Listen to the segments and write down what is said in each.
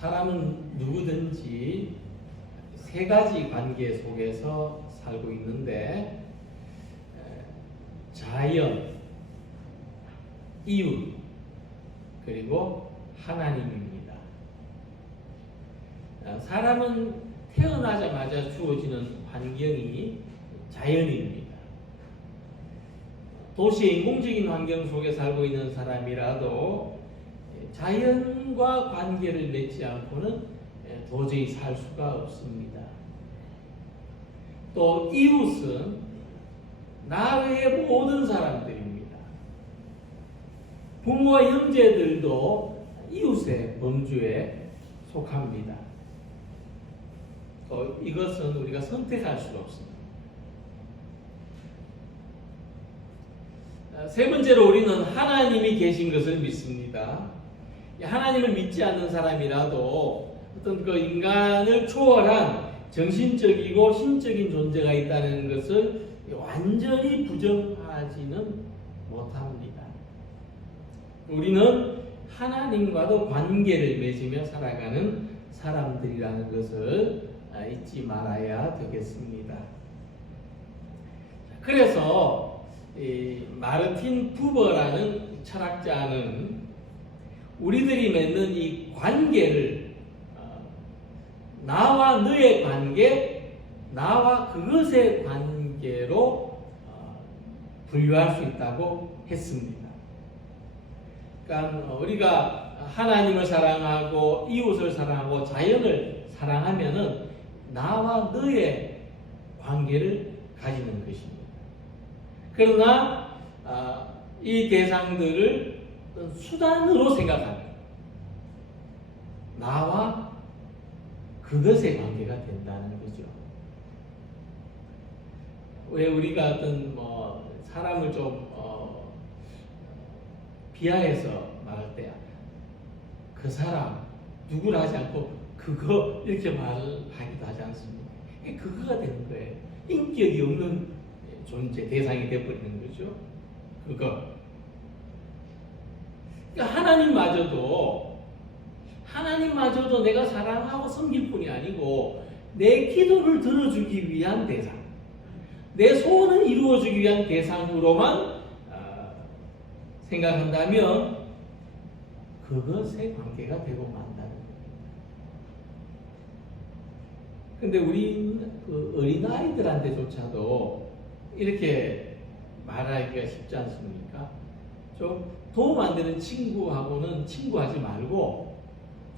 사람은 누구든지 세 가지 관계 속에서 살고 있는데 자연, 이웃, 그리고 하나님입니다. 사람은 태어나자마자 주어지는 환경이 자연입니다. 도시의 인공적인 환경 속에 살고 있는 사람이라도 자연과 관계를 맺지 않고는 도저히 살 수가 없습니다. 또 이웃은 나 외의 모든 사람들입니다. 부모와 형제들도 이웃의 범주에 속합니다. 또 이것은 우리가 선택할 수가 없습니다. 세 번째로 우리는 하나님이 계신 것을 믿습니다. 하나님을 믿지 않는 사람이라도 어떤 그 인간을 초월한 정신적이고 신적인 존재가 있다는 것을 완전히 부정하지는 못합니다. 우리는 하나님과도 관계를 맺으며 살아가는 사람들이라는 것을 잊지 말아야 되겠습니다. 그래서 마르틴 부버라는 철학자는 우리들이 맺는 이 관계를 나와 너의 관계, 나와 그것의 관계로 분류할 수 있다고 했습니다. 그러니까 우리가 하나님을 사랑하고 이웃을 사랑하고 자연을 사랑하면은 나와 너의 관계를 가지는 것입니다. 그러나 이 대상들을 수단으로 생각합니다. 나와 그것의 관계가 된다는 거죠. 왜 우리가 어떤 사람을 좀 비하해서 말할 때 그 사람 누구라 하지 않고 그거 이렇게 말하기도 하지 않습니까? 그거가 되는 거예요. 인격이 없는 존재, 대상이 되어버리는 거죠. 그거. 그러니까 하나님마저도 내가 사랑하고 섬길 뿐이 아니고 내 기도를 들어주기 위한 대상, 내 소원을 이루어주기 위한 대상으로만 생각한다면 그것의 관계가 되고 만다는 거예요. 근데 우리 그 어린아이들한테조차도 이렇게 말하기가 쉽지 않습니까? 좀 도움 안 되는 친구하고는 친구하지 말고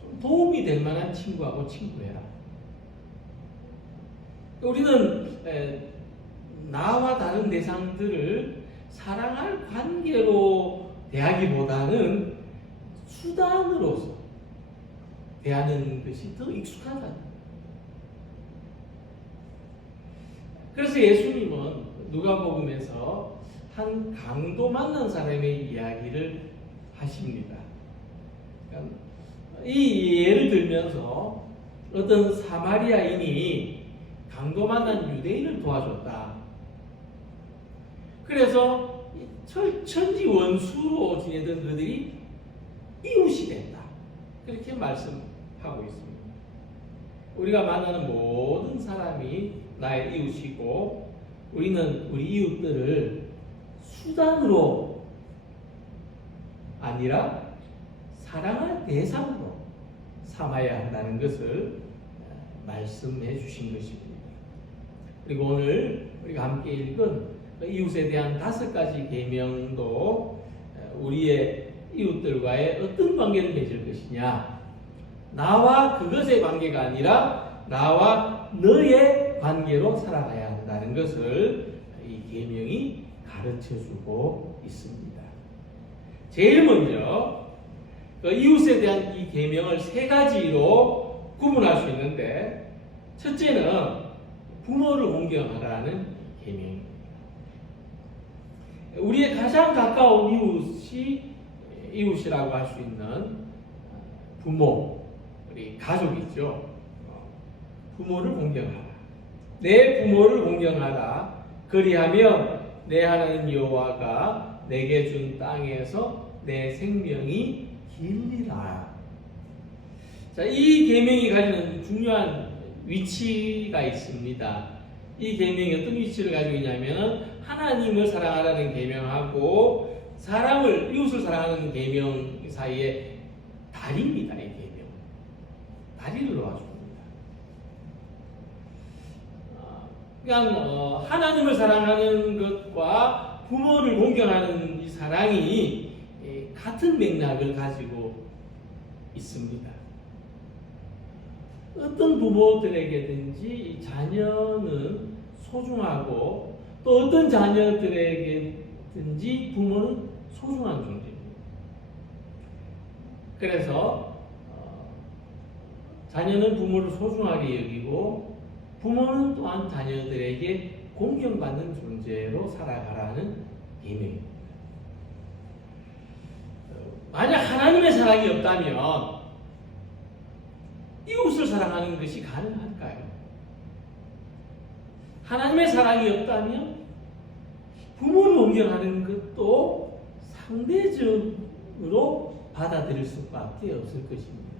좀 도움이 될 만한 친구하고 친구해라. 우리는 나와 다른 대상들을 사랑할 관계로 대하기보다는 수단으로서 대하는 것이 더 익숙하다. 그래서 예수님은 누가복음에서 한 강도 만난 사람의 이야기를 하십니다. 이 예를 들면서 어떤 사마리아인이 강도 만난 유대인을 도와줬다. 그래서 천지 원수로 지내던 그들이 이웃이 된다. 그렇게 말씀하고 있습니다. 우리가 만나는 모든 사람이 나의 이웃이고 우리는 우리 이웃들을 수단으로 아니라 사랑할 대상으로 삼아야 한다는 것을 말씀해 주신 것입니다. 그리고 오늘 우리가 함께 읽은 이웃에 대한 5가지 계명도 우리의 이웃들과의 어떤 관계를 맺을 것이냐, 나와 그것의 관계가 아니라 나와 너의 관계로 살아가야 한다는 것을 이 계명이 가르쳐주고 있습니다. 제일 먼저 이웃에 대한 이 계명을 3가지로 구분할 수 있는데, 첫째는 부모를 공경하라는 계명입니다. 우리의 가장 가까운 이웃이라고 할 수 있는 부모, 우리 가족이죠. 부모를 공경하라. 내 부모를 공경하라. 그리하면 내 하나님 여호와가 내게 준 땅에서 내 생명이 길리라. 자, 이 계명이 가지는 중요한 위치가 있습니다. 이 계명이 어떤 위치를 가지고 있냐면은 하나님을 사랑하라는 계명하고 사람을 이웃을 사랑하는 계명 사이에 다리입니다. 이 계명 다리를 놓아줍니다. 그러니까 하나님을 사랑하는 것과 부모를 공경하는 이 사랑이 같은 맥락을 가지고 있습니다. 어떤 부모들에게든지 자녀는 소중하고 또 어떤 자녀들에게든지 부모는 소중한 존재입니다. 그래서 자녀는 부모를 소중하게 여기고 부모는 또한 자녀들에게 공경받는 존재로 살아가라는 계명입니다. 만약 하나님의 사랑이 없다면 이웃을 사랑하는 것이 가능할까요? 하나님의 사랑이 없다면 부모를 공경하는 것도 상대적으로 받아들일 수밖에 없을 것입니다.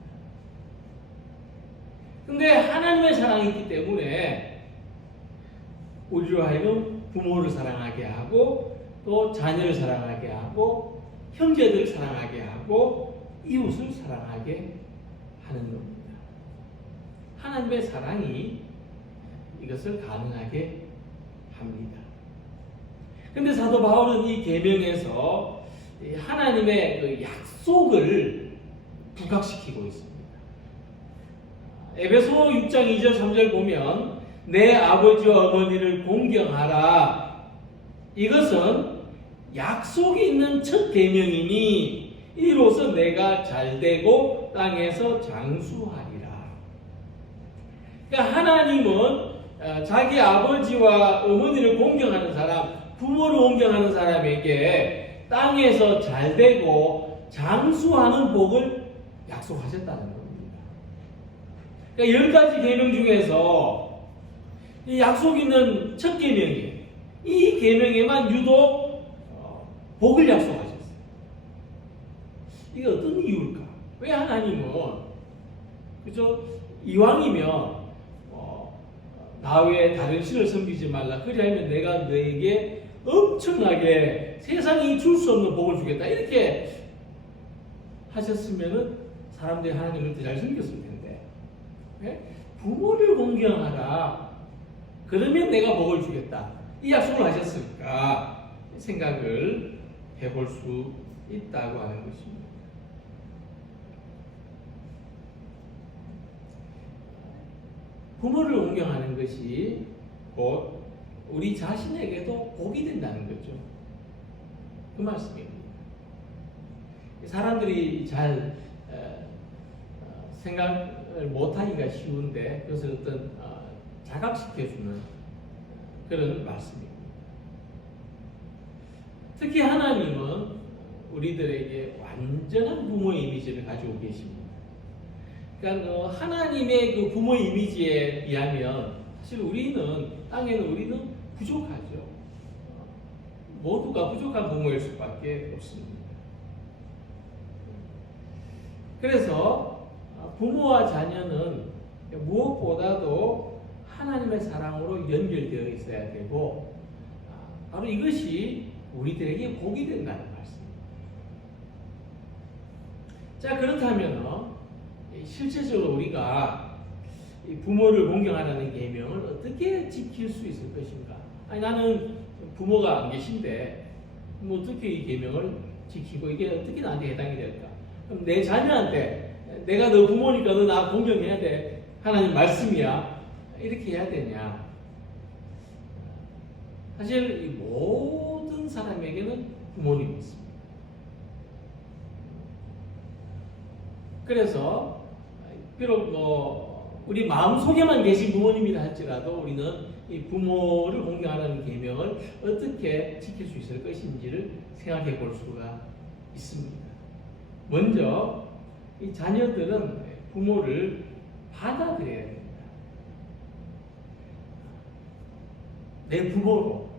근데 하나님의 사랑이 있기 때문에 우리로 하여금 부모를 사랑하게 하고 또 자녀를 사랑하게 하고 형제들을 사랑하게 하고 이웃을 사랑하게 하는 겁니다. 하나님의 사랑이 이것을 가능하게 합니다. 근데 사도 바울은 이 계명에서 하나님의 그 약속을 부각시키고 있습니다. 에베소 6장 2절 3절 보면 내 아버지와 어머니를 공경하라. 이것은 약속이 있는 첫 계명이니 이로써 내가 잘되고 땅에서 장수하리라. 그러니까 하나님은 자기 아버지와 어머니를 공경하는 사람, 부모를 공경하는 사람에게 땅에서 잘되고 장수하는 복을 약속하셨다는 겁니다. 그러니까 10가지 계명 중에서 이 약속 있는 첫 계명이에요. 이 계명에만 유독 복을 약속하셨어요. 이게 어떤 이유일까? 왜 하나님은 그죠? 이왕이면 나 외에 다른 신을 섬기지 말라. 그리하면 내가 너에게 엄청나게 세상이 줄 수 없는 복을 주겠다. 이렇게 하셨으면은 사람들이 하나님을 더 잘 섬겼을 텐데. 네? 부모를 공경하라. 그러면 내가 복을 주겠다. 이 약속을 하셨을까 생각을 해볼 수 있다고 하는 것입니다. 부모를 공경하는 것이 곧 우리 자신에게도 복이 된다는 거죠. 그 말씀입니다. 사람들이 잘 생각을 못하기가 쉬운데 그것을 어떤 자각시켜주는 그런 말씀입니다. 특히 하나님은 우리들에게 완전한 부모의 이미지를 가지고 계십니다. 그러니까 하나님의 그 부모 이미지에 비하면 사실 땅에는 우리는 부족하죠. 모두가 부족한 부모일 수밖에 없습니다. 그래서 부모와 자녀는 무엇보다도 하나님의 사랑으로 연결되어 있어야 되고 바로 이것이 우리들에게 복이 된다는 말씀입니다. 자, 그렇다면 실제적으로 우리가 부모를 공경하라는 계명을 어떻게 지킬 수 있을 것인가? 아니, 나는 부모가 안 계신데 뭐 어떻게 이 계명을 지키고 이게 어떻게 나한테 해당이 될까? 그럼 내 자녀한테 내가 너 부모니까 너 나 공경해야 돼. 하나님 말씀이야. 이렇게 해야 되냐? 사실 이 모든 사람에게는 부모님이 있습니다. 그래서 비록 우리 마음속에만 계신 부모님이라 할지라도 우리는 이 부모를 공경하라는 계명을 어떻게 지킬 수 있을 것인지를 생각해 볼 수가 있습니다. 먼저 이 자녀들은 부모를 받아들여야 됩니다. 내 부모로.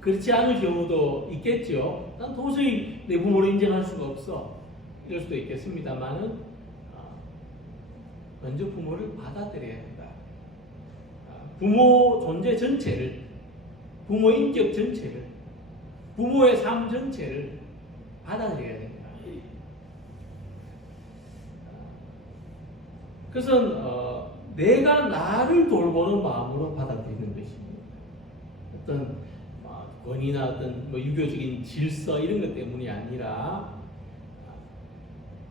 그렇지 않을 경우도 있겠죠. 난 도저히 내 부모를 인정할 수가 없어. 이럴 수도 있겠습니다만은 먼저 부모를 받아들여야 된다. 부모 존재 전체를, 부모 인격 전체를, 부모의 삶 전체를 받아들여야 된다. 그것은 내가 나를 돌보는 마음으로 받아들이는 것입니다. 어떤 권위나 어떤 유교적인 질서 이런 것 때문이 아니라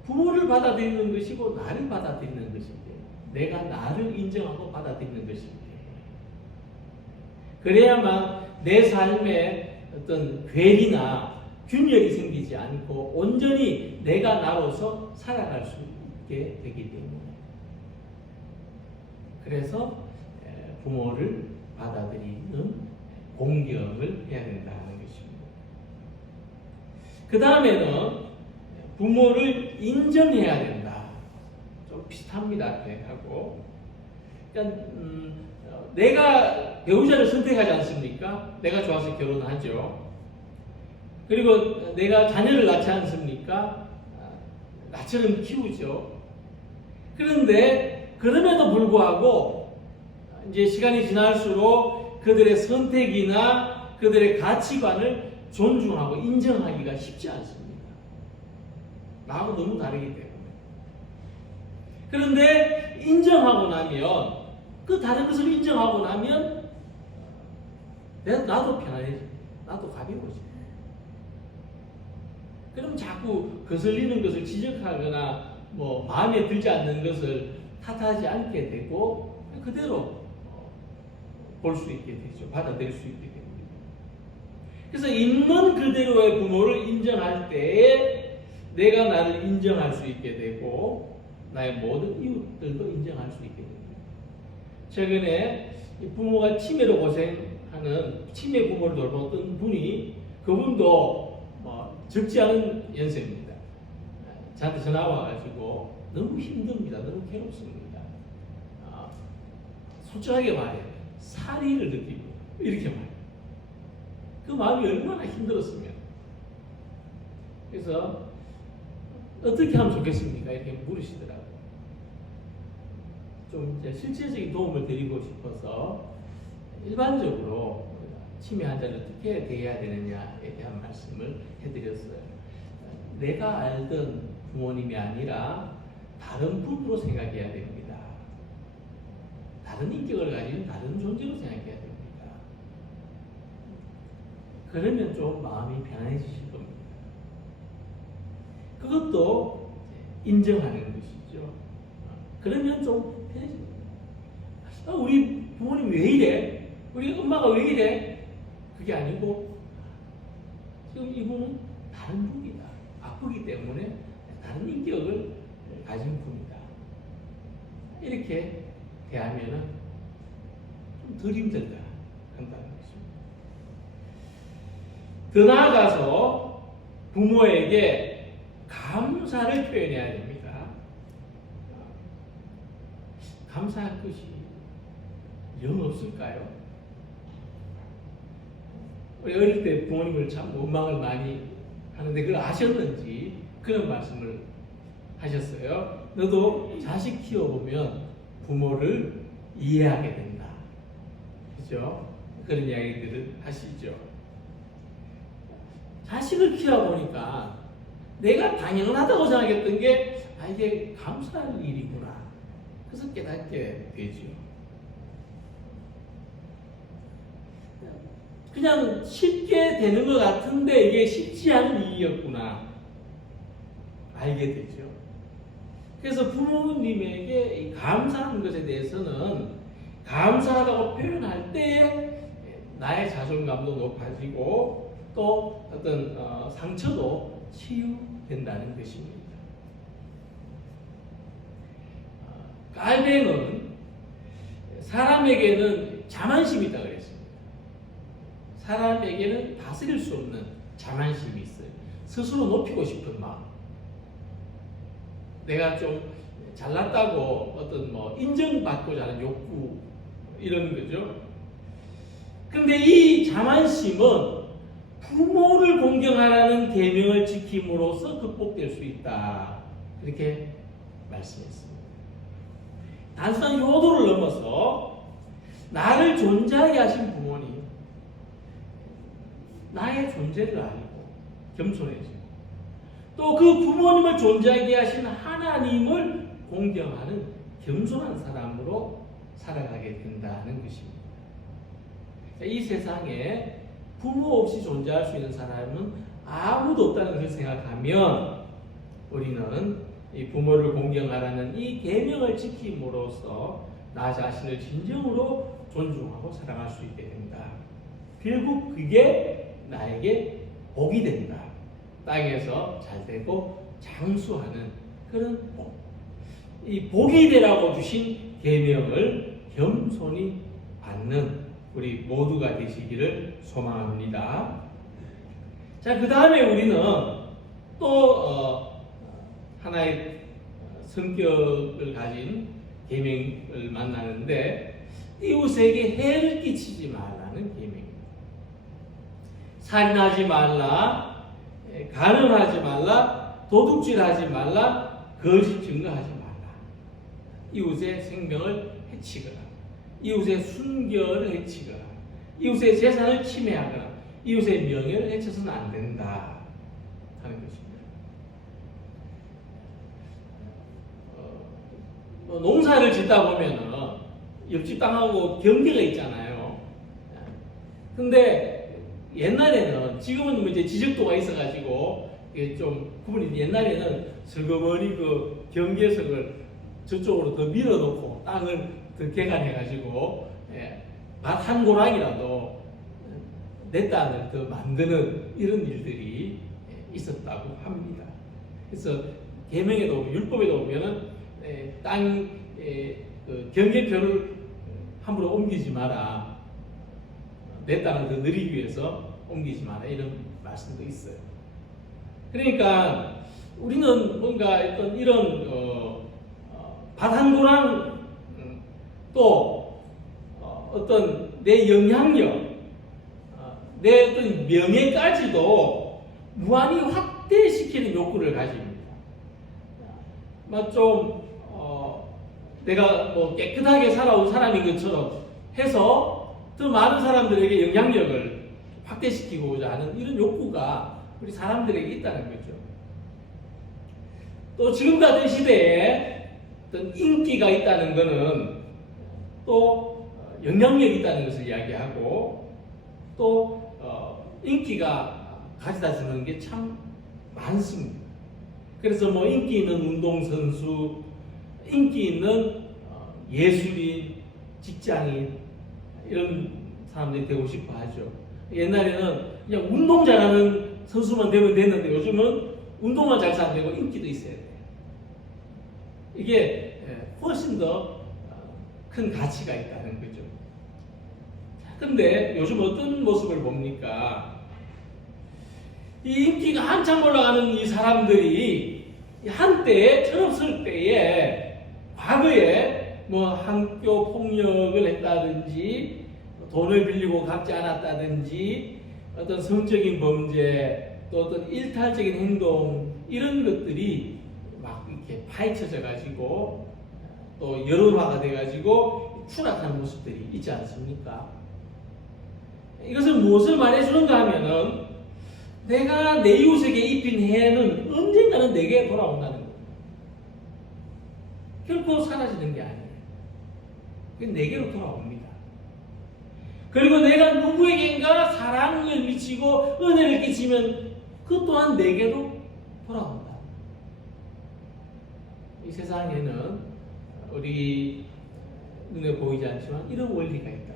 부모를 받아들이는 것이고 나를 받아들이는 것인데, 내가 나를 인정하고 받아들이는 것입니다. 그래야만 내 삶에 어떤 괴리나 균열이 생기지 않고 온전히 내가 나로서 살아갈 수 있게 되기 때문에, 그래서 부모를 받아들이는 공경을 해야 된다는 것입니다. 그 다음에는 부모를 인정해야 된다. 좀 비슷합니다. 하고. 그러니까 내가 배우자를 선택하지 않습니까? 내가 좋아서 결혼하죠. 그리고 내가 자녀를 낳지 않습니까? 나처럼 키우죠. 그런데 그럼에도 불구하고 이제 시간이 지날수록 그들의 선택이나 그들의 가치관을 존중하고 인정하기가 쉽지 않습니다. 나하고 너무 다르기 때문에. 그런데 인정하고 나면, 그 다른 것을 인정하고 나면 나도 편안해져. 나도 가벼워져. 그럼 자꾸 거슬리는 것을 지적하거나 마음에 들지 않는 것을 탓하지 않게 되고 그대로 볼 수 있게 되죠. 받아들일 수 있게 됩니다. 그래서 있는 그대로의 부모를 인정할 때에 내가 나를 인정할 수 있게 되고 나의 모든 이웃들도 인정할 수 있게 됩니다. 최근에 부모가 치매로 고생하는 치매 부모를 돌보던 분이, 그분도 적지 않은 연세입니다. 저한테 전화 와가지고 너무 힘듭니다. 너무 괴롭습니다. 솔직하게 말해요. 사리를 느끼고 이렇게 말해요. 그 마음이 얼마나 힘들었으면. 그래서 어떻게 하면 좋겠습니까? 이렇게 물으시더라고요. 좀 이제 실질적인 도움을 드리고 싶어서 일반적으로 치매 환자를 어떻게 대해야 되느냐에 대한 말씀을 해드렸어요. 내가 알던 부모님이 아니라 다른 분으로 생각해야 됩니다. 다른 인격을 가진 다른 존재로 생각해야 됩니다. 그러면 좀 마음이 편안해지실 겁니다. 그것도 인정하는 것이죠. 그러면 좀 편해집니다. 우리 부모님 왜 이래? 우리 엄마가 왜 이래? 그게 아니고 지금 이분은 다른 분이다. 아프기 때문에 다른 인격을 가진 분이다. 이렇게 대하면은 좀 덜 힘들다 한다는 것입니다. 더 나아가서 부모에게 감사를 표현해야 됩니다. 감사할 것이 영 없을까요? 우리 어릴 때 부모님을 참 원망을 많이 하는데 그걸 아셨는지 그런 말씀을 하셨어요. 너도 자식 키워보면 부모를 이해하게 된다. 그죠? 그런 이야기들을 하시죠. 자식을 키워보니까 내가 당연하다고 생각했던 게 이게 감사할 일이구나. 그래서 깨닫게 되죠. 그냥 쉽게 되는 것 같은데 이게 쉽지 않은 일이었구나. 알게 되죠. 그래서 부모님에게 이 감사하는 것에 대해서는 감사하다고 표현할 때 나의 자존감도 높아지고 또 어떤 상처도 치유된다는 것입니다. 깔뱅은 사람에게는 자만심이 있다고 그랬습니다. 사람에게는 다스릴 수 없는 자만심이 있어요. 스스로 높이고 싶은 마음. 내가 좀 잘났다고 어떤 인정받고자 하는 욕구 이런 거죠. 근데 이 자만심은 부모를 공경하라는 계명을 지킴으로써 극복될 수 있다. 그렇게 말씀했습니다. 단순한 효도를 넘어서 나를 존재하게 하신 부모님, 나의 존재를 알고 겸손해지고 또 그 부모님을 존재하게 하신 하나님을 공경하는 겸손한 사람으로 살아가게 된다는 것입니다. 이 세상에 부모 없이 존재할 수 있는 사람은 아무도 없다는 것을 생각하면 우리는 이 부모를 공경하라는 이 계명을 지킴으로써 나 자신을 진정으로 존중하고 사랑할 수 있게 된다. 결국 그게 나에게 복이 된다. 땅에서 잘되고 장수하는 그런 복. 이 복이 되라고 주신 계명을 겸손히 받는 우리 모두가 되시기를 소망합니다. 자, 그 다음에 우리는 또 하나의 성격을 가진 계명을 만나는데 이웃에게 해를 끼치지 말라는 계명입니다. 살인하지 말라, 간음하지 말라, 도둑질하지 말라, 거짓 증거하지 말라. 이웃의 생명을 해치거나 이웃의 순결을 해치거나 이웃의 재산을 침해하거나 이웃의 명예를 해쳐서는 안 된다 하는 것입니다. 농사를 짓다 보면은 옆집 땅하고 경계가 있잖아요. 근데 옛날에는 지금은 이제 지적도가 있어가지고 좀 구분이 옛날에는 슬그머니 그 경계석을 저쪽으로 더 밀어놓고 땅을 더 개간해가지고 밭 한 고랑이라도 내 땅을 더 만드는 이런 일들이 있었다고 합니다. 그래서 계명에도 율법에도 보면은 땅 그 경계표를 함부로 옮기지 마라. 내 땅을 더 늘리기 위해서 옮기지 마라 이런 말씀도 있어요. 그러니까 우리는 뭔가 어떤 이런 밭 한 고랑 또 어떤 내 영향력, 내 어떤 명예까지도 무한히 확대시키는 욕구를 가집니다. 좀 내가 뭐 깨끗하게 살아온 사람인 것처럼 해서 더 많은 사람들에게 영향력을 확대시키고자 하는 이런 욕구가 우리 사람들에게 있다는 거죠. 또 지금 같은 시대에 어떤 인기가 있다는 것은 또 영향력이 있다는 것을 이야기하고 또 인기가 가져다 주는 게 참 많습니다. 그래서 뭐 인기 있는 운동선수, 인기 있는 예술인, 직장인 이런 사람들이 되고 싶어 하죠. 옛날에는 그냥 운동 잘하는 선수만 되면 됐는데 요즘은 운동만 잘 해서 안 되고 인기도 있어야 돼요. 이게 훨씬 더 큰 가치가 있다는 거죠. 근데 요즘 어떤 모습을 봅니까? 이 인기가 한참 올라가는 이 사람들이 한때 철없을 때에 과거에 뭐 학교 폭력을 했다든지 돈을 빌리고 갚지 않았다든지 어떤 성적인 범죄 또 어떤 일탈적인 행동 이런 것들이 막 이렇게 파헤쳐져 가지고 또 여론화가 돼 가지고 추락하는 모습들이 있지 않습니까? 이것은 무엇을 말해주는가 하면은 내가 내 이웃에게 입힌 해는 언젠가는 내게 돌아온다는 거예요. 결코 사라지는 게 아니에요. 그게 내게로 돌아옵니다. 그리고 내가 누구에게인가 사랑을 미치고 은혜를 끼치면 그 또한 내게로 돌아온다. 이 세상에는 우리 눈에 보이지 않지만 이런 원리가 있다.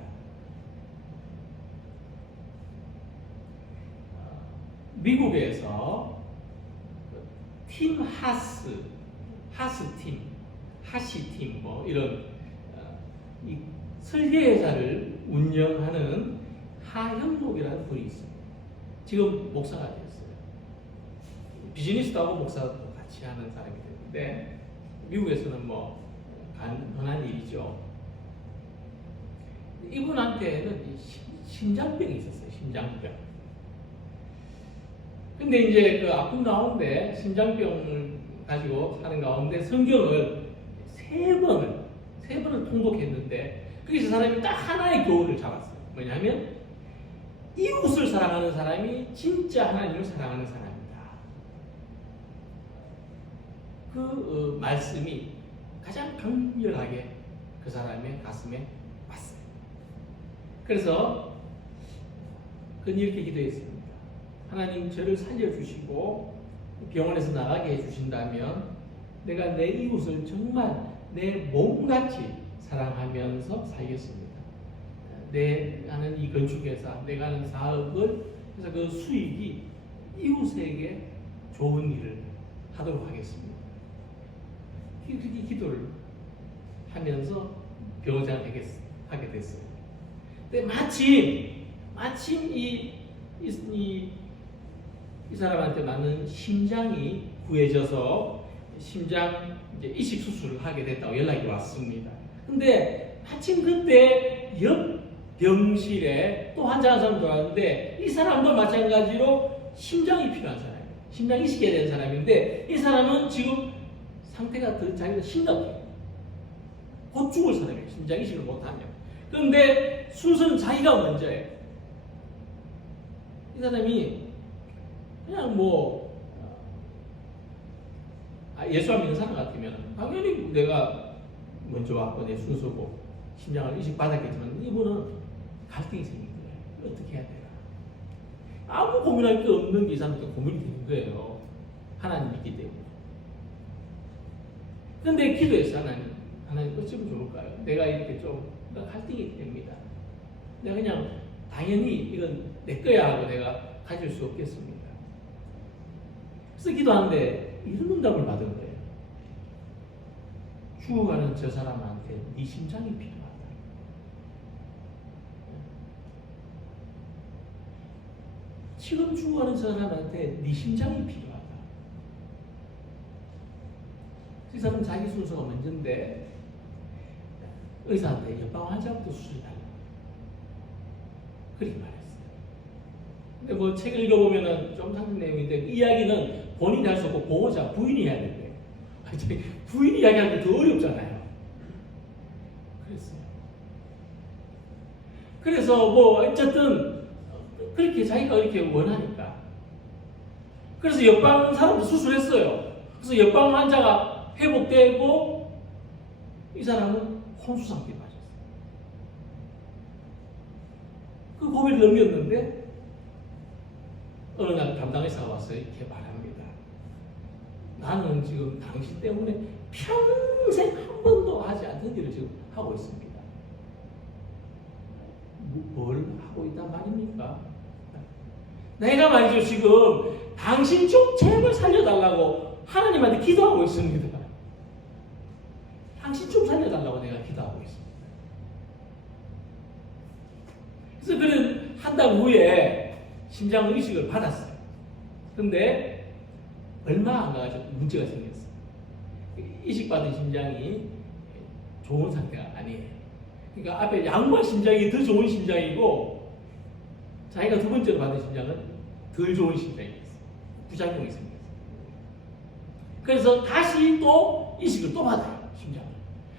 미국에서 팀 하스팀, 하시팀 뭐 이런 이 설계회사를 운영하는 하형목이라는 분이 있습니다. 지금 목사가 되었어요. 비즈니스도 하고 목사도 같이 하는 사람이 됐는데 미국에서는 뭐 흔한 일이죠. 이분한테는 심장병이 있었어요. 심장병. 근데 이제 그 아픈 가운데 심장병을 가지고 하는 가운데 성경을 세 번을 통독했는데 거기서 사람이 딱 하나의 교훈을 잡았어요. 뭐냐면 이웃을 사랑하는 사람이 진짜 하나님을 사랑하는 사람이다. 그 말씀이 가장 강렬하게 그 사람의 가슴에 왔어요. 그래서 그는 이렇게 기도했습니다. 하나님, 저를 살려주시고 병원에서 나가게 해주신다면 내가 내 이웃을 정말 내 몸같이 사랑하면서 살겠습니다. 내가 하는 이 건축회사, 내가 하는 사업을, 그래서 그 수익이 이웃에게 좋은 일을 하도록 하겠습니다. 그렇게 기도를 하면서 병원장을 하게 됐어요. 근데 마침 이 사람한테 맞는 심장이 구해져서 심장 이식 수술을 하게 됐다고 연락이 왔습니다. 근데 마침 그때 옆 병실에 또 환자 한 사람 들어왔는데 이 사람도 마찬가지로 심장이 필요한 사람이에요. 심장 이식해야 되는 사람인데 이 사람은 지금 상태가 더 자기가 심각해요. 곧 죽을 사람이에요. 심장 이식을 못하면. 그런데 순서는 자기가 먼저예요. 이 사람이 그냥 예수 안 믿는 사람 같으면 당연히 내가 먼저 왔고 내 순서고 심장을 이식 받았겠지만 이분은 갈등이 생긴 거예요. 어떻게 해야 되나. 아무 고민할 게 없는 게 이 사람한테 고민이 되는 거예요. 하나님 믿기 때문에. 그런데 기도했어요. 하나님 어쩌면 좋을까요? 내가 이렇게 좀 갈등이 됩니다. 내가 그냥 당연히 이건 내 거야 하고 내가 가질 수 없겠습니다. 그래서 기도하는데 이런 응답을 받은 거예요. 죽어가는 저 사람한테 네 심장이 필요하다. 지금 죽어가는 저 사람한테 네 심장이 필요하다. 이 사람은 자기 순서가 먼저인데 의사한테 옆방 환자부터 수술해달라. 그렇게 말했어요. 근데 책을 읽어보면은 좀 상징 내용인데 그 이야기는 본인이 할 수 없고 보호자, 부인이 해야 되는 거예요. 부인이 이야기하는 게 더 어렵잖아요. 그래서 어쨌든 그렇게 자기가 이렇게 원하니까. 그래서 옆방 사람도 수술했어요. 그래서 옆방 환자가 회복되고 이 사람은 혼수 상태에 빠졌어요. 그 고비를 넘겼는데 어느 날 담당 의사가 와서 이렇게 말합니다. 나는 지금 당신 때문에 평생 한 번도 하지 않던 일을 지금 하고 있습니다. 뭘 하고 있단 말입니까? 내가 말이죠, 지금 당신 좀 제발 살려달라고 하나님한테 기도하고 있습니다. 당신 좀 살려달라고 내가 기도하고 있습니다. 그래서 그는 한 달 후에 심장 이식을 받았어요. 근데 얼마 안 가가지고 문제가 생겼어요. 이식받은 심장이 좋은 상태가 아니에요. 그러니까 앞에 양반 심장이 더 좋은 심장이고 자기가 두 번째로 받은 심장은 덜 좋은 심장이었어요. 부작용이 생겼어요. 그래서 다시 또 이식을 또 받아요, 심장을.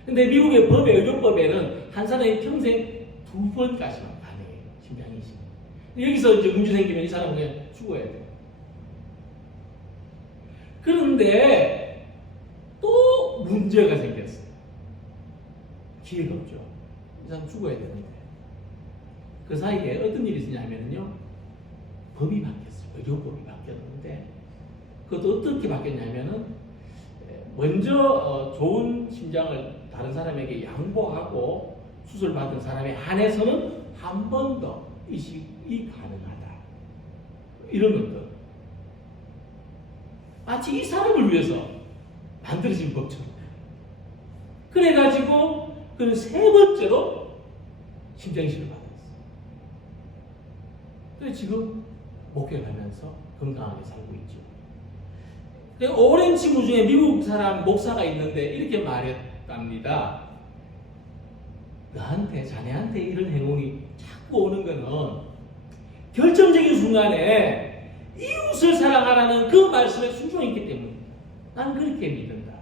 근데 미국의 법에, 의료법에는 한 사람이 평생 2번까지만 가능해요, 심장 이식. 여기서 이제 문제 생기면 이 사람은 그냥 죽어야 돼요. 그런데 또 문제가 생겼어요. 기회가 없죠. 이 사람 죽어야 되는데. 그 사이에 어떤 일이 있었냐면요. 법이 바뀌었어요. 의료법이 바뀌었는데 그것도 어떻게 바뀌었냐면은 먼저 좋은 심장을 다른 사람에게 양보하고 수술받은 사람에 한해서는 한 번 더 이식이 가능하다. 이런 것들. 마치 이 사람을 위해서 만들어진 법처럼. 그래가지고 그는 세 번째로 심장이식을 받았어요. 그래서 지금 목회를 하면서 건강하게 살고 있죠. 오랜 친구 중에 미국 사람 목사가 있는데 이렇게 말했답니다. 너한테, 자네한테 이런 행운이 자꾸 오는 거는 결정적인 순간에 이웃을 이웃을 사랑하라는 그 말씀에 순종했기 때문입니다. 난 그렇게 믿는다.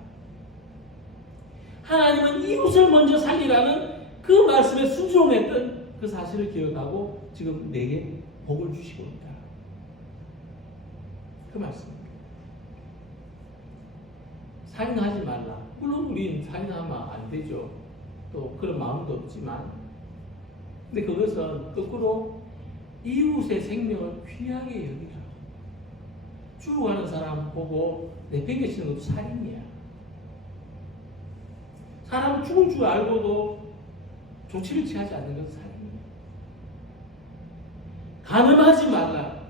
하나님은 이웃을 먼저 살리라는 그 말씀에 순종했던 그 사실을 기억하고 지금 내게 복을 주시고 있다. 그 말씀입니다. 살인하지 말라. 물론 우린 살인하면 안 되죠. 또 그런 마음도 없지만, 근데 그것은 거꾸로 이웃의 생명을 귀하게 여기라. 죽어가는 사람 보고 내팽개치는 것도 살인이야. 사람 죽은 줄 알고도 조치를 취하지 않는 것은 살인이야. 간음하지 말라.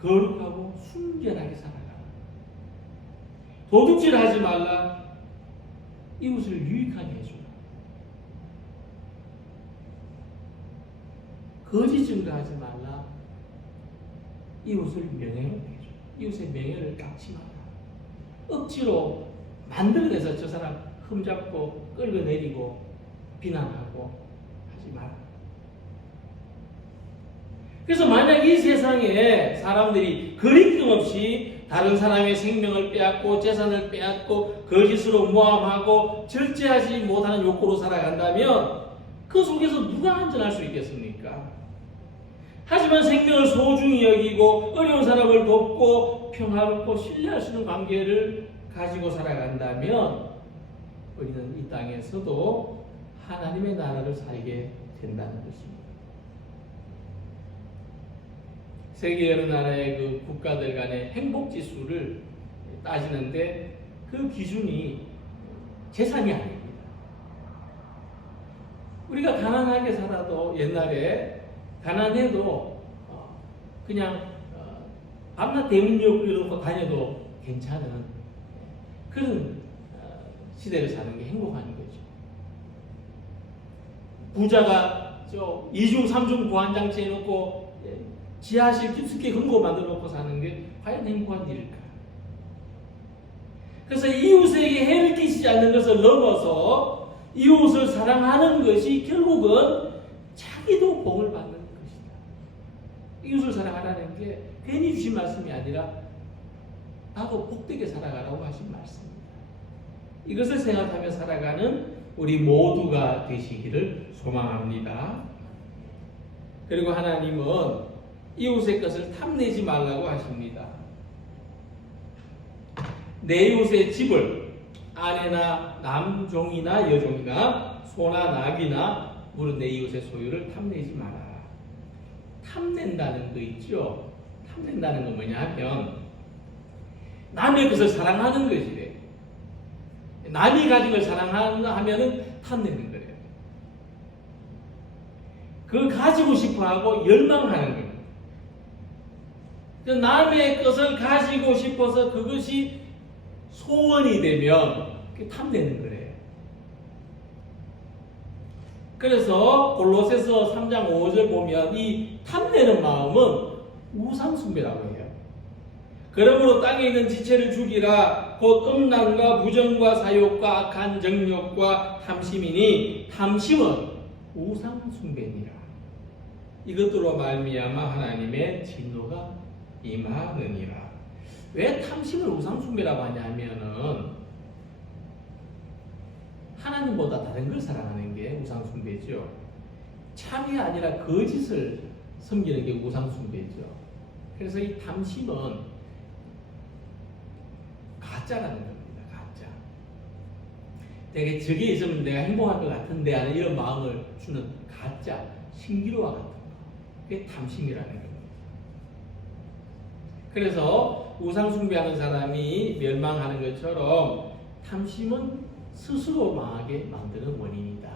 거룩하고 순결하게 살아라. 도둑질하지 말라. 이웃을 유익하게 해주라. 거짓 증거하지 말라. 이웃을 명예롭게 해주라. 이웃의 명예를 깎지 마라. 억지로 만들어내서 저 사람 흠잡고 끌어내리고 비난하고 하지 마라. 그래서 만약 이 세상에 사람들이 거리낌 없이 다른 사람의 생명을 빼앗고 재산을 빼앗고 거짓으로 모함하고 절제하지 못하는 욕구로 살아간다면 그 속에서 누가 안전할 수 있겠습니까? 하지만 생명을 소중히 여기고 어려운 사람을 돕고 평화롭고 신뢰할 수 있는 관계를 가지고 살아간다면 우리는 이 땅에서도 하나님의 나라를 살게 된다는 것입니다. 세계 여러 나라의 그 국가들 간의 행복 지수를 따지는데 그 기준이 재산이 아닙니다. 우리가 가난하게 살아도 옛날에 가난해도 그냥 밤낮 대문역 이러고 다녀도 괜찮은 그런 시대를 사는 게 행복한 거죠. 부자가 저 2중 3중 보안장치 해놓고 지하실 깊숙이 금고 만들어 놓고 사는 게 과연 행복한 일일까? 그래서 이웃에게 해를 끼치지 않는 것을 넘어서 이웃을 사랑하는 것이 결국은 자기도 복을 받는 것이다. 이웃을 사랑하라는 게 괜히 주신 말씀이 아니라 나도 복되게 살아가라고 하신 말씀입니다. 이것을 생각하며 살아가는 우리 모두가 되시기를 소망합니다. 그리고 하나님은 이웃의 것을 탐내지 말라고 하십니다. 내 이웃의 집을 아내나 남종이나 여종이나 소나 나귀나 물은 내 이웃의 소유를 탐내지 마라. 탐낸다는 거 있죠. 탐낸다는 건 뭐냐 하면 남의 것을 사랑하는 것이래. 남이 가진 걸 사랑하면은 탐내는 거래요. 그걸 가지고 싶어하고 열망하는 거예요. 남의 것을 가지고 싶어서 그것이 소원이 되면 탐내는 거래요. 그래서 골로새서 3장 5절 보면 이 탐내는 마음은 우상숭배라고 해요. 그러므로 땅에 있는 지체를 죽이라. 곧 음란과 부정과 사욕과 악한 정욕과 탐심이니 탐심은 우상숭배니라. 이것들로 말미암아 하나님의 진노가 임하느니라. 왜 탐심을 우상숭배라고 하냐면은 하나님보다 다른 걸 사랑하는 게 우상숭배죠. 참이 아니라 거짓을 섬기는 게 우상숭배죠. 그래서 이 탐심은 가짜라는 겁니다. 가짜. 되게 저게 있으면 내가 행복할 것 같은데 하는 이런 마음을 주는 가짜, 신기루와 같은 거. 그게 탐심이라는 겁니다. 그래서 우상숭배하는 사람이 멸망하는 것처럼 탐심은 스스로 망하게 만드는 원인이다.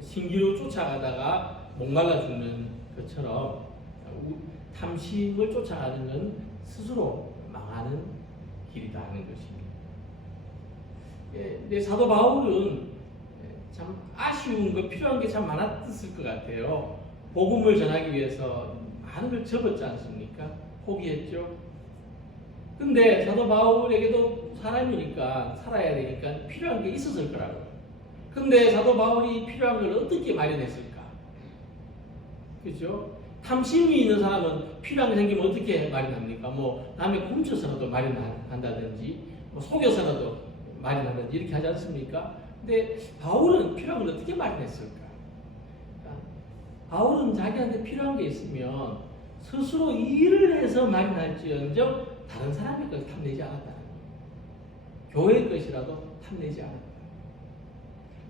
신기루 쫓아가다가 목말라 죽는 것처럼 탐심을 쫓아가는 건 스스로 망하는 길이다 하는 것입니다. 네, 사도 바울은 참 아쉬운 거 필요한 게 참 많았을 것 같아요. 복음을 전하기 위해서 많은 걸 접었지 않습니까? 포기했죠. 근데 사도 바울에게도 사람이니까 살아야 되니까 필요한 게 있었을 거라고요. 근데 사도 바울이 필요한 걸 어떻게 마련했을까? 그죠? 탐심이 있는 사람은 필요한 게 생기면 어떻게 마련합니까? 뭐 남의 훔쳐서라도 마련한다든지 뭐 속여서라도 마련한다든지 이렇게 하지 않습니까? 근데 바울은 필요한 걸 어떻게 마련했을까? 바울은 자기한테 필요한 게 있으면 스스로 일을 해서 마련할지언정 다른 사람의 것을 탐내지 않았다는 거예요. 교회의 것이라도 탐내지 않았다.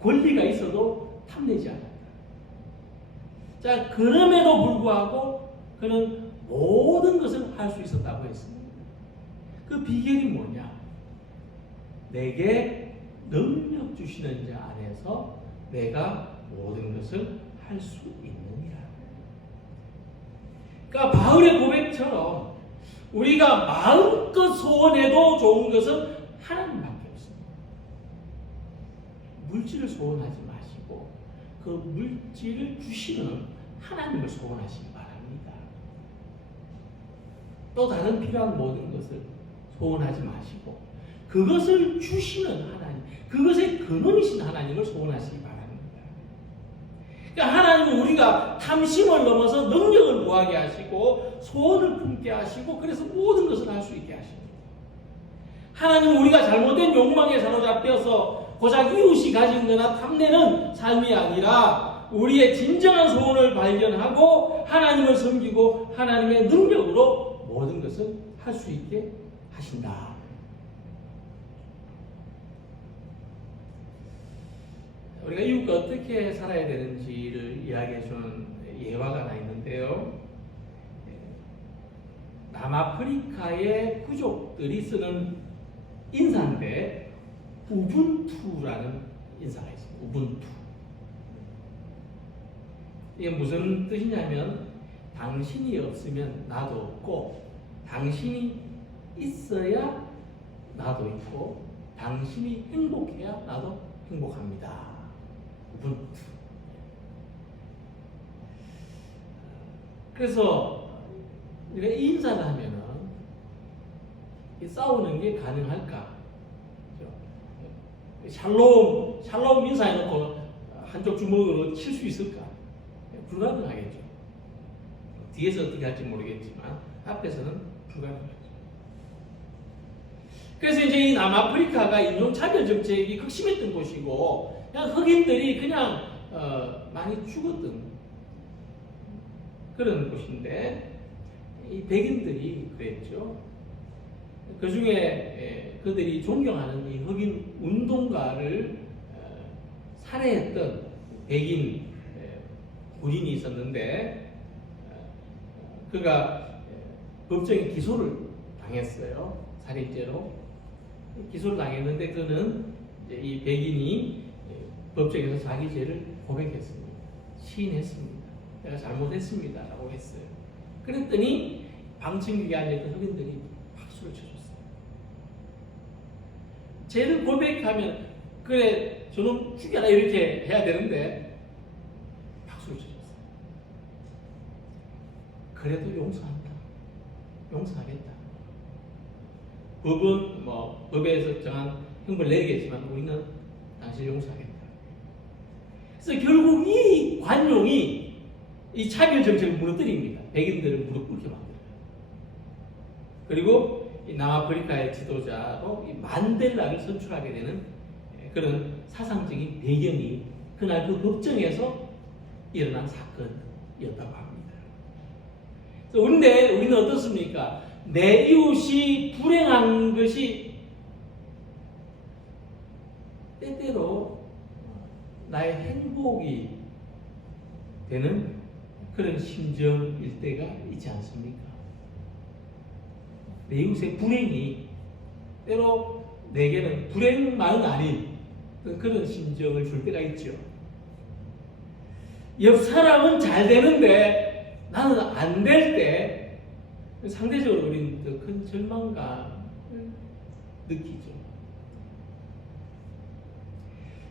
권리가 있어도 탐내지 않았다. 자, 그럼에도 불구하고 그는 모든 것을 할 수 있었다고 했습니다. 그 비결이 뭐냐? 내게 능력 주시는 자 안에서 내가 모든 것을 할 수 있느니라. 그러니까 바울의 고백처럼 우리가 마음껏 소원해도 좋은 것은 하나님밖에 없습니다. 물질을 소원하지 마시고 그 물질을 주시는 하나님을 소원하시기 바랍니다. 또 다른 필요한 모든 것을 소원하지 마시고 그것을 주시는 하나님, 그것의 근원이신 하나님을 소원하시기 바랍니다. 그러니까 하나님은 우리가 탐심을 넘어서 능력을 구하게 하시고 소원을 품게 하시고 그래서 모든 것을 할 수 있게 하십니다. 하나님은 우리가 잘못된 욕망에 사로잡혀서 고작 이웃이 가진 거나 탐내는 삶이 아니라 우리의 진정한 소원을 발견하고 하나님을 섬기고 하나님의 능력으로 모든 것을 할 수 있게 하신다. 우리가 이웃과 어떻게 살아야 되는지를 이야기해 주는 예화가 하나 있는데요. 남아프리카의 부족들이 쓰는 인사인데 우분투라는 인사가 있습니다. 우분투. 이게 무슨 뜻이냐면 당신이 없으면 나도 없고 당신이 있어야 나도 있고 당신이 행복해야 나도 행복합니다. 우분투. 그래서 우리가 이 인사를 하면은 싸우는 게 가능할까? 샬롬 인사해놓고 한쪽 주먹으로 칠 수 있을까? 불가능하겠죠. 뒤에서 어떻게 할지 모르겠지만 앞에서는 불가능하죠. 그래서 이제 이 남아프리카가 인종차별 정책이 극심했던 곳이고 그냥 흑인들이 그냥 많이 죽었던 그런 곳인데 이 백인들이 그랬죠. 그 중에 그들이 존경하는 이 흑인 운동가를 살해했던 백인 군인이 있었는데 그가 법정에 기소를 당했어요. 살인죄로 기소를 당했는데 그는 이 백인이 법정에서 자기 죄를 고백했습니다. 시인했습니다. 내가 잘못했습니다 라고 했어요. 그랬더니 방청객에 앉아있던 흑인들이 박수를 쳐줬어요. 죄를 고백하면 그래 저놈 죽여라 이렇게 해야 되는데 박수를 쳐줬어요. 그래도 용서한다. 용서하겠다. 법은 법에서 정한 형벌을 내리겠지만 우리는 당신을 용서하겠다. 그래서 결국 이 관용이 이 차별 정책을 무너뜨립니다. 백인들을 무릎 꿇게 만들어요. 그리고 이 남아프리카의 지도자로 이 만델라를 선출하게 되는 그런 사상적인 배경이 그날 그 법정에서 일어난 사건이었다고 합니다. 그런데 우리는 어떻습니까? 내 이웃이 불행한 것이 때때로 나의 행복이 되는 그런 심정일 때가 있지 않습니까? 내 이웃의 불행이 때로 내게는 불행만은 아닌 그런 심정을 줄 때가 있죠. 옆 사람은 잘 되는데 나는 안 될 때 상대적으로 우리는 더 큰 절망감을 느끼죠.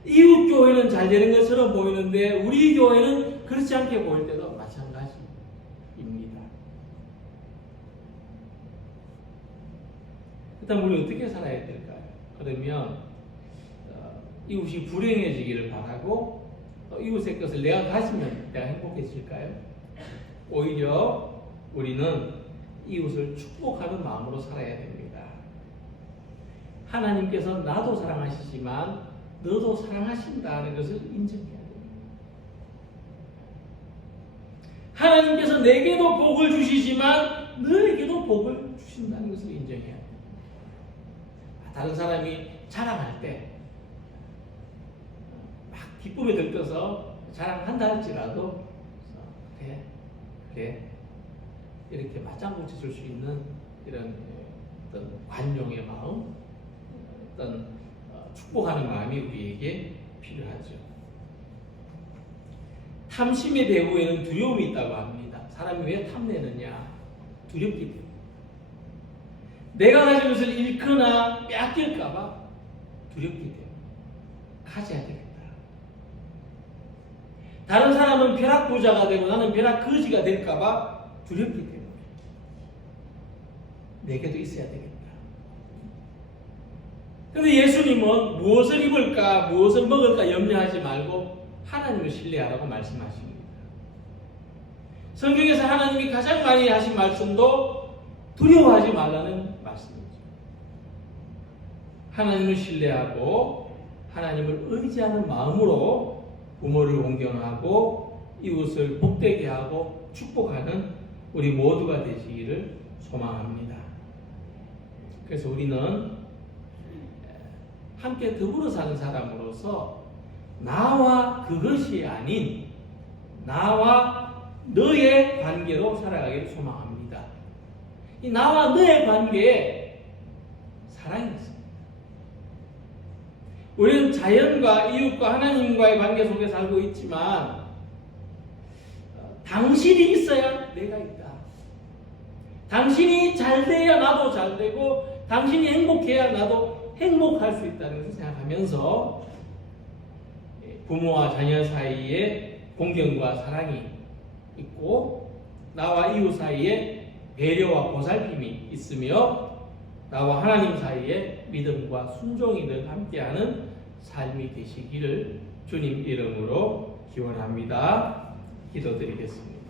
이웃 교회는 잘 되는 것처럼 보이는데 우리 교회는 그렇지 않게 보일 때도 마찬가지입니다. 일단 우리 어떻게 살아야 될까요? 그러면 이웃이 불행해지기를 바라고 또 이웃의 것을 내가 가지면 내가 행복해질까요? 오히려 우리는 이웃을 축복하는 마음으로 살아야 됩니다. 하나님께서 나도 사랑하시지만 너도 사랑하신다는 것을 인정해야 됩니다. 하나님께서 내게도 복을 주시지만 너에게도 복을 주신다는 것을 인정해야 됩니다. 다른 사람이 자랑할 때 막 기쁨에 들떠서 자랑한다 할지라도 그래 이렇게 맞장구 칠 수 있는 이런 어떤 관용의 마음, 어떤 축복하는 마음이 우리에게 필요하죠. 탐심의 배후에는 두려움이 있다고 합니다. 사람이 왜 탐내느냐? 두렵기 때문에. 내가 가진 것을 잃거나 빼앗길까봐 두렵기 때문에 가져야 되겠다. 다른 사람은 벼락부자가 되고 나는 벼락거지가 될까봐 두렵기 때문에 내게도 있어야 되겠다. 그런데 예수님은 무엇을 입을까, 무엇을 먹을까 염려하지 말고 하나님을 신뢰하라고 말씀하십니다. 성경에서 하나님이 가장 많이 하신 말씀도 두려워하지 말라는 말씀이죠. 하나님을 신뢰하고 하나님을 의지하는 마음으로 부모를 공경하고 이웃을 복되게 하고 축복하는 우리 모두가 되시기를 소망합니다. 그래서 우리는 함께 더불어 사는 사람으로서 나와 그것이 아닌 나와 너의 관계로 살아가기를 소망합니다. 이 나와 너의 관계에 사랑이 있습니다. 우리는 자연과 이웃과 하나님과의 관계 속에 살고 있지만 당신이 있어야 내가 있다. 당신이 잘 돼야 나도 잘 되고 당신이 행복해야 나도 행복할 수 있다는 것을 생각하면서 부모와 자녀 사이에 공경과 사랑이 있고 나와 이웃 사이에 배려와 보살핌이 있으며 나와 하나님 사이에 믿음과 순종이 늘 함께하는 삶이 되시기를 주님 이름으로 기원합니다. 기도드리겠습니다.